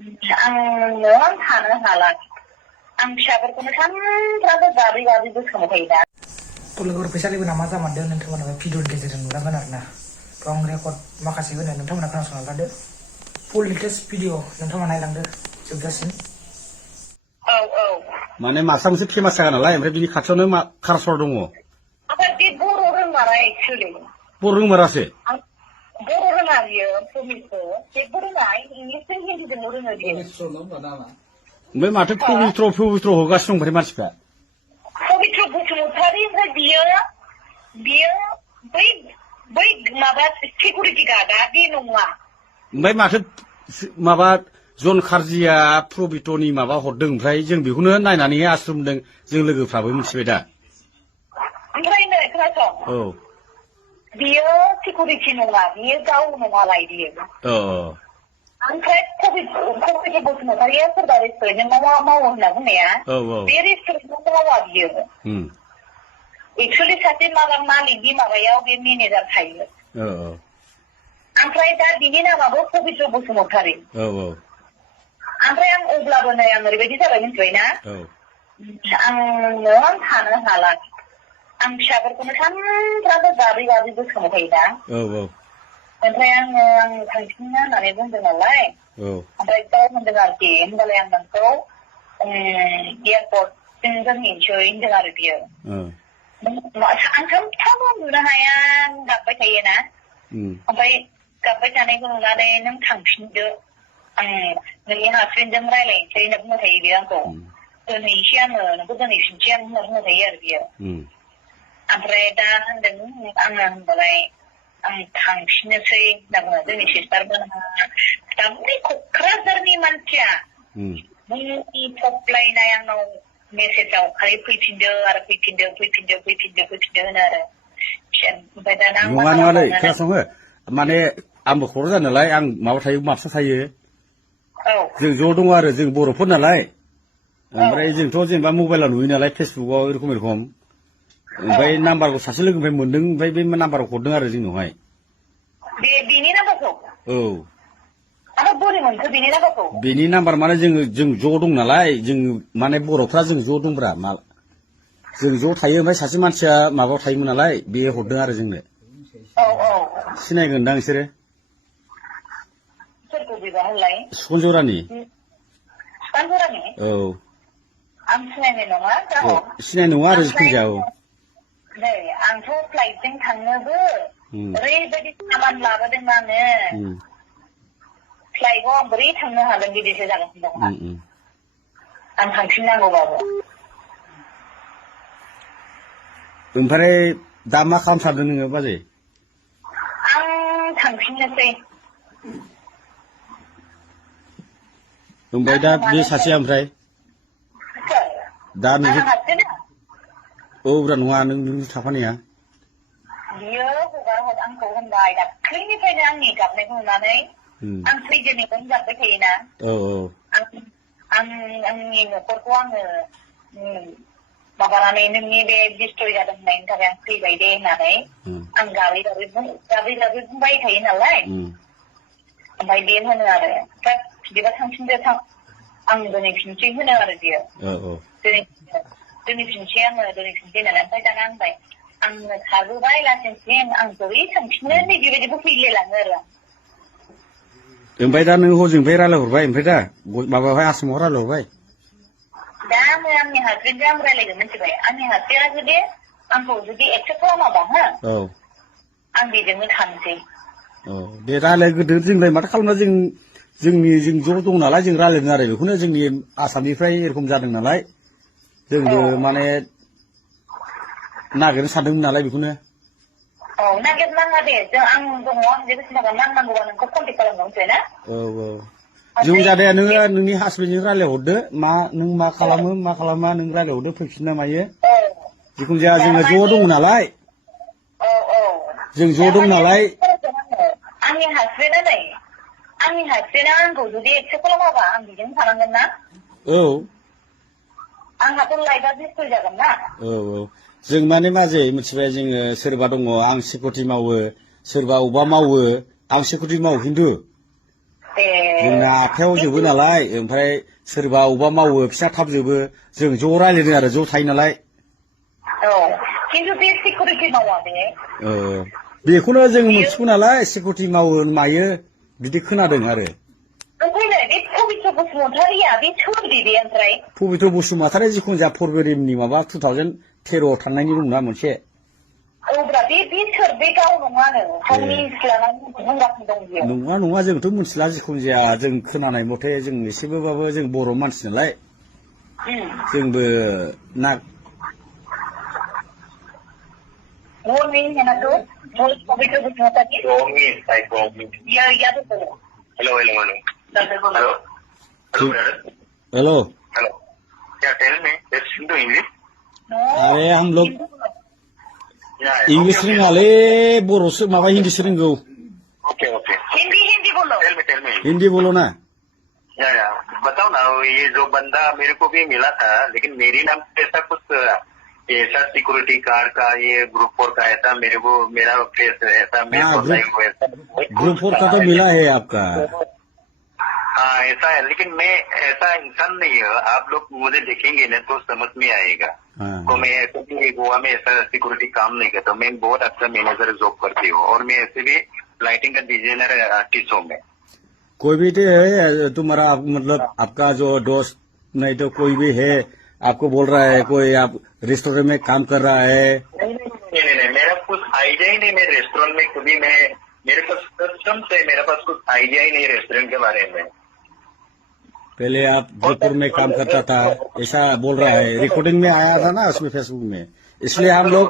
आं थानो हाला आं फिसाफोरखौनो सानफ्रामबो गाबै गाबै गोसोखांबाय थायो दा लोगोफोर फैसा लोगो नामा जामारदों नोंथांमोना भिडिअनि गेजेरजों नुलांगोन आरोना आं रेकर्ड माखासे होनो नोंथांमोना खोनासंना लादो फुल डिटेल्स भिडिअ नोंथांमोना नायलांदो जोबजासिम माने मासा मोनसे फेमास जागा नालाय ओमफ्राय बिनि खाथियावनो कारसर दङ ओमफ्राय बे बर' रोंमारा एक्सुवेलि बर' रोंमारासो बर' रोङा बियो प्रमिसखौ जेबो रोङा इंलिसजों हिन्दीजोंल' रोङो बियो ओमफ्राय माथो पबित्र होगासिनो दं ओमफ्राय मानसिफ्रा पबित्र बसुमतारी ओमफ्राय बियो बै माबा सिकिउरिटि गार्डआ बे नङा ओमफ्राय माथो माबा जन खारजिया पबित्रनि माबा हरदों ओमफ्राय जों बेखौनो नायनानै आश्रमदों जों लोगोफ्राबो मिथिबाय दा ओमफ्राय नै खोनासं बियो सिकिउरिटि नङा बियो गाव नङालाय बियो ओमफ्राय पबित्र बसुमतारीया सोरबा रेस्टुरेन्टआव मावो होनना बुंनाया बे रेस्टुरेन्टआव मावा बियो एक्सुवेलि सासे मालिकनि माबायाव बे मेनेजार थायो ओमफ्राय दा बिनि नामाबो पबित्र बसुमतारी ओमफ्राय आं अब्लाबो नै आं ओरैबायदि जाबाय मिथिबायना आं थानो हाला आं फिसाफोरखौनो सानफ्रामबो गाबै गाबै गोसोखांबाय थायो दा ओमफ्राय आं थांफिननो होननानै बुंदों नालाय ओमफ्राय गाव होनदों आरोखि होनबालाय आं नोंखौ एयारपर्टसिम दोनहैनोसै होनदों आरो बियो आं सानफ्रामबो नुनो हाया गाबबाय थायोना ओमफ्राय गाबबाय थानायखौ नुनानै नों थांफिनदो आं नोंनि हासबेन्डजों रायलायनोसै होनना बुंबाय थायो बियो आंखौ दोनहैनोसै आङो नोंखौ दोनहैफिनसै आं होनना बुंबाय थायो आरो बियो ओमफ्राय दा होनदों आङो होनबालाय आं थांफिननोसै होनना बुङो जोंनि सिस्टारमोनहा दा बै क'क्राझारनि मानसिया मुंनि थप्लायनाय आंनाव मेसेजाव खालि फैफिनदो आरो फैफिनदो होनो आरो ओमफ्य दाना नङालै खोनासङो माने आंबो क'क्राझार नालाय आं माबा थायो माबसा थायो जों ज' दङ आरो जों बर'फोर नालाय ओमफ्राय जोंथ' जेनेबा मबाइलाव नुयो नालाय फेसबुकआव एरखम ओमफ्राय नाम्बारखौ सासे लोगोनिफ्राय मोनदों ओमफ्राय बे नाम्बारखौ हरदों आरो जोंनावहाय बेनि नाम्बारखौ बोरै मोनखो बेनि नाम्बारखौ बेनि नाम्बार माने जों ज' दं नालाय जों माने बर'फ्रा जों ज' दंब्रा जों ज' थायो ओमफ्राय सासे मानसिया माबायाव थायोमोन नालाय बे हरदों आरो जोंनो सिनायगोनदां नोंसोरो सोरखौ बेबा होनलाय सुखनजरानि आं सिनायनाय नङा सिनाय नङा आरो जिखुनु नै आंथ' फ्लाइटजों थांनोबो ओरैबायदि सामान लाबोदों आङो फ्लाइटआव आं बोरै थांनो हागोन बिदिसो जागासिनो दं आं थांफिननांगौबाबो ओमफ्राय दा मा खालामनो सानदों नोङो बाजै आं थांफिननोसै ओमफ्राय दा बे सासेया ओमफ्राय दा नों ब्रा नङा नों थाफानाया बियो आंखौ होनबाय दाख्लैनिफ्रायनो आंनि गाबनायखौ नुनानै आं फैजेननिफ्रायनो गाबबाय थायोना आंनि न'खरखौ आङो माबानानै नोंनि बे डिस्ट्रय जादों होननायनि थाखाय आं फैबाय दे होननानै आं गाबै बुंबाय थायो नालाय ओमफ्राय बे होनो आरो बिदिबा थांफिनदो आं दोनहैफिनसै होनो आरो बियो दोनहैफिनसै होननानै ओमफ्राय दाना होनबाय आङो थाबोबाय लासिंसिम आं बोरै थांफिननो नै बेबायदिबो फैलायलाङो आरो ओमफ्राय दा नों हजोंनिफ्राय रायलायहरबाय ओमफ्राय दा माबायावहाय आसामाव रायलायहरबाय दा आङो आंनि हासबेन्डजों आं रायलायगोन मिथिबाय आंनि हासबेन्डआ जुदि आंखौ जुदि एक्सेप्ट खालामाबा आं बेजोंनो थानोसै दे रायलायग्रोदो जोंलाय माथो खालामना जों ज' दं नालाय जों रायलायदों आरो बेखौनो जोंनि आसामनिफ्राय एरखम जादों नालाय जोंबो माने नागिरनो सानदोंमोन नालाय बेखौनो नागिरनाङा दे आं दङ आं जेबो सिन्था खालामनाङा नांगौबा नोंखौ कन्टेक्ट खालामनो मिथिबाय ना जों जादाया नोङो नोंनि हासबेन्डजों रायलायहरदो नों मा खालामो मा खालामा नों रायलायहरदो फैफिनना मायो जिखुनु जाया जोङो ज' दङ नालाय जों ज' दं नालाय आंनि हासबेन्डआ आंखौ जुदि एक्सेप्ट खालामाबा आं बिजोंनो थानांगोन ना आंहाथ' लाइफआ डिस्ट्रय जागोन ना जों माने बाजै मिथिबाय जोङो सोरबा दङ आं सिकिउरिटि मावो सोरबा अबेबा मावो आं सिकिउरिटि मावो खिन्थु जोंना आखायाव जोबो नालाय ओमफ्राय सोरबा अबा मावो फिसा थाब जोबो जों ज' रायलायदों आरो ज' थायो नालाय खिन्थु बे सिकिउरिटि मावा बे बेखौनो जों मिथिगौ नालाय सिकिउरिटि मावो मायो बिदि खोनादों आरो ओमफ्राय बे पबित्र बसुमतारिया बे सोरदि बे ओमफ्राय पबित्र बसुमतारी जिखुनु जाया फरबेरिमनि माबा 2013 थांनायनि दंना मोनसे औब्रा बे सोर बे गाव नङानो गावनि सिख्लानानै बुंगासिनो दं बियो नङा जोंथ' मिथिला जिखुनु जाया जों खोनानाय मथे जों एसेबाबो जों बर' मानसि नालाय जोंबो ना Romi है ना तो पवित्र बसुमतारी रोमी या तो बोलो हेलो क्या tell me it's Hindi English अरे हम लोग इंग्लिश रोंगाले बर'सो माबा हिंदीसो रोंगौ ओके हिंदी बोलो हिंदी बोलो ना या बताओ ना ये जो बंदा मेरे को भी मिला था लेकिन मेरी नाम ऐसा कुछ ऐसा सिक्योरिटी गार्ड का ये ग्रुप 4 का ऐसा मेरे को मेरा फेस ऐसा ग्रुप 4 का तो मिला है आपका हाँ ऐसा है लेकिन मैं ऐसा इंसान नहीं है आप लोग मुझे देखेंगे ना तो समझ में आएगा तो मैं ऐसे भी गोवा में ऐसा सिक्योरिटी काम नहीं करता मैं बहुत अच्छा मैनेजर जॉब करती हूँ और मैं ऐसे भी लाइटिंग का डिजाइनर आर्टिस्ट हूँ मैं कोई भी तो है तुम्हारा मतलब आपका जो दोस्त नहीं तो कोई भी है आपको बोल रहा है कोई आप रेस्टोरेंट में काम कर रहा है नहीं मेरा कुछ आइडिया ही नहीं मैं रेस्टोरेंट में कभी मैं मेरे पास कसम से मेरे पास कुछ आइडिया ही नहीं रेस्टोरेंट के बारे में पहले आप जयपुर में काम करता था ऐसा बोल रहा है रिकॉर्डिंग में आया था ना उसमें फेसबुक में इसलिए हम लोग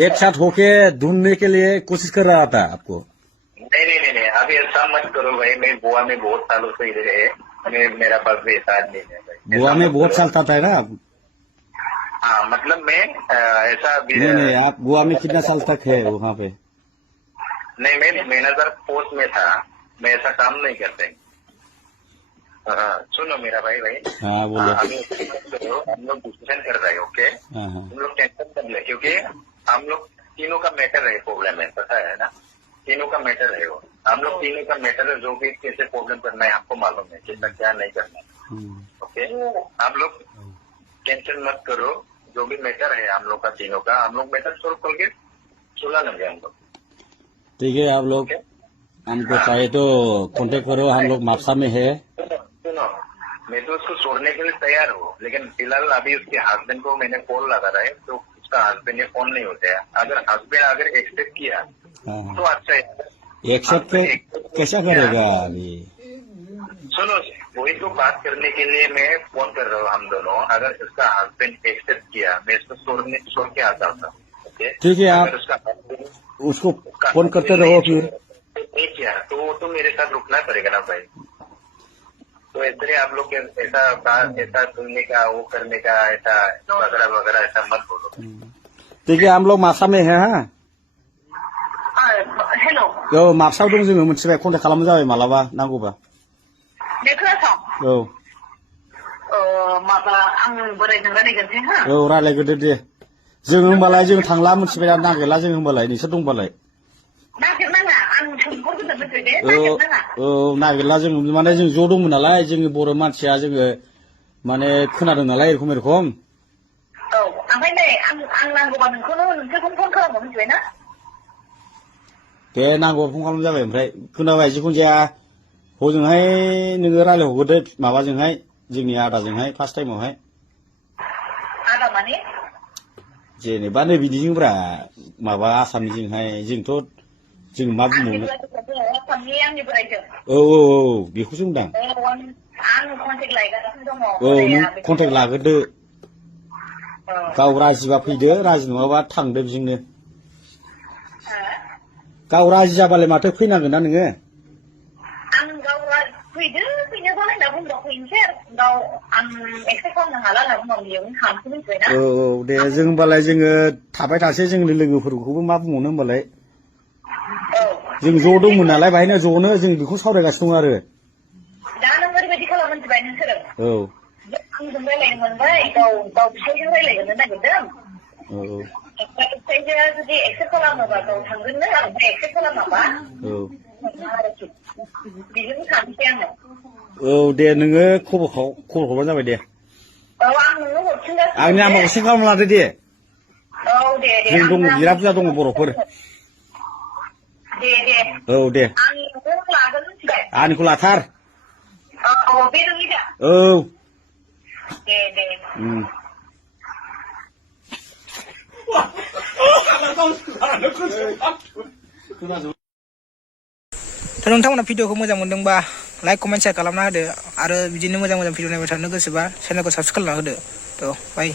एक साथ होके ढूंढने के लिए कोशिश कर रहा था आपको नहीं आप ऐसा मत करो भाई मैं गोवा में बहुत सालों से इधर है मेरा पास भी ऐसा नहीं है गोवा में बहुत साल था ना आप हाँ मतलब मैं ऐसा नहीं आप गोवा में कितना साल तक है वहाँ पे नहीं मैं मैनेजर पोस्ट में था मैं ऐसा काम नहीं करते सुनो मेरा भाई हाँ बोलो हम लोग डिस्कशन कर रहे हैं ओके हम लोग टेंशन कर ले क्योंकि हम लोग तीनों का मैटर है प्रॉब्लम है पता है ना तीनों का मैटर है वो हम लोग तीनों का मैटर है जो भी कैसे प्रॉब्लम करना है आपको मालूम है कैसा क्या नहीं करना ओके आप लोग टेंशन मत करो जो भी मैटर है हम लोग का तीनों का हम लोग मैटर सोल्व करके सुलझा लेंगे हम लोग ठीक है आप लोग हमको चाहे तो कांटेक्ट करो हम लोग मापसा में है सुनो मैं तो उसको छोड़ने के लिए तैयार हूँ लेकिन फिलहाल अभी उसके हस्बैंड को मैंने कॉल लगा रहा है तो उसका हस्बैंड ने फोन नहीं उठाया अगर हस्बैंड अगर एक्सेप्ट किया तो अच्छा है एक्सेप्ट कैसा करेगा अभी सुनो वही तो बात करने के लिए मैं फोन कर रहा हूँ हम दोनों अगर उसका हस्बैंड एक्सेप्ट किया मैं इसको छोड़ के आता था ठीक है आप उसको फोन करते रहो फिर नहीं किया तो मेरे साथ रुकना पड़ेगा ना भाई तो इसलिए आप लोग ऐसा सुनने का वो करने का ऐसा वगैरह ऐसा मत बोलो ठीक है हम लोग मासा में है हाँ हेलो मासाव दं जोङो मोनथिबाय कन्टेक्ट खालामनो जाबाय मालाबा नांगौबा माबा आं बोरायजों रायलायगोनसै हा रायलायग्रोदो दे जों होमबालाय जों थांला मोनथिबाय नागिरला जों होमबालाय नोंसोर दंबालाय नागिरनाङा आं सोंहरगोन दे नागिरनाङा नागिरला जों माने जों ज' दंमोन नालाय जोंनि बर' मानसिया जोङो माने खोनादों नालाय एरखम ओमफ्राय नै आं नांगौबा नोंसोरखौनो फन खालामो मिथिबाय ना दे नांगौबा फन खालामनो जाबाय ओमफ्राय खोनाबाय जिखुनु जाया हजोंहाय नोङो रायलायहरग्रोदो माबाजोंहाय जोंनि आदाजोंहाय फार्स्ट टाइमावहाय आदा माने जेनेबा नै बिदिजोंब्रा माबा आसामनिजोंहाय जोंथ' जों मा बुंबावनो औ बेखौसो होनदां आं कन्टेक्ट लायगासिनो दङ नों कन्टेक्ट लाग्रोदो गाव राजिबा फैदो राजि नङाबा थांदो बेजोंनो गाव राजि जाबालाय माथो फैनांगोन ना नोङो आं गाव फैदो फैनोबालाय होनना बुंबा फैनोसै गाव आं एक्सेप्ट खालामनो हाला होनना बुंबा बेयावनो थांसै मिथिबायना दे जों होमबालाय जोङो थाबाय थासै जोंनि लोगोफोरखौबो मा बुंबावनो होमबालाय जों ज' दंमोन नालाय बाहायनो ज'नो जों बेखौ सावरायगासिनो दं आरो दा नों ओरैबायदि खालामनो मिथिबाय नोंसोरो आंजों रायलायनो मोनबाय गाव फिसायजों रायलायगोननो नागिरदों फिसायजों जुदि एक्सेप्ट खालामोबा गाव थांगोननो ओमफ्राय एक्सेप्ट खालामाबा आरोखि बेजोंनो थांसै आङो दे नोङो खबर हरबानो जाबाय दे औ आं नोंनो हरफिनगासिनो आंनि नाम्बारखौ सेभ खालामना लादो दे औ दे जों दङ बिरा बुरजा दङ बर'फोर दे औ दे आं नोंखौ लागोन मिथिबाय आंनिखौ लाथार औ बे नोंनि दा औ दे थ' नोंथांमोना भिडिअखौ मोजां मोनदोंबा लाइक कमेन्ट शेयार खालामना होदो आरो बिदिनो मोजां भिडिअ नायबाय थानो गोसोबा चेनेलखौ साबस्क्राइब खालामना होदो थ' बाय